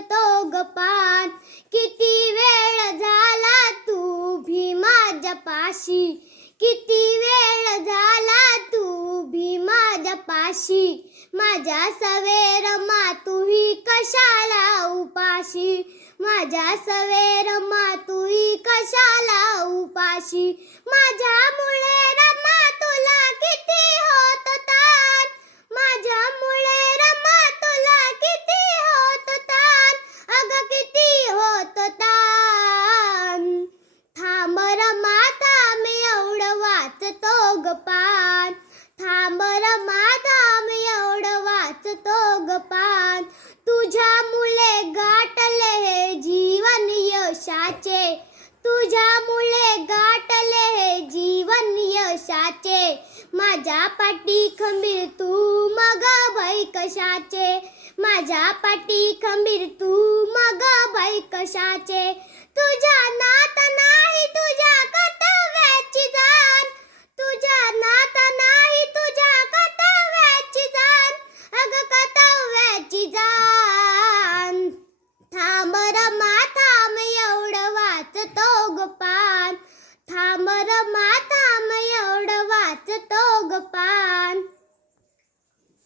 वाचतो ग पान. किती वेळ झाला तू उभी माझ्या पाशी, किती वेळ झाला तू उभी माझ्या पाशी. माझ्या सवेर मातुही कशाला उपाशी, माझ्या सवेर मातुही कशाला उपाशी. माझ्यामुळे रमा तुला किती होत ताण, माझ्यामुळे रमा तुला किती होत ताण, अग किती होत ताण. थांब रमा थांब एवढं वाचतो ग पान, थांब रमा थांब एवढं वाचतो ग पान. तुझ्यामुळे गाठले हे जीवन यशाचे, तुझ्यामुळे गाठले हे जीवन यशाचे. माझ्या पाठी खंबीर तू मग भय कशाचे, माझ्या पाठी खंबीर तू मग भय कशाचे. तुझ्या नात नाही तुझ्या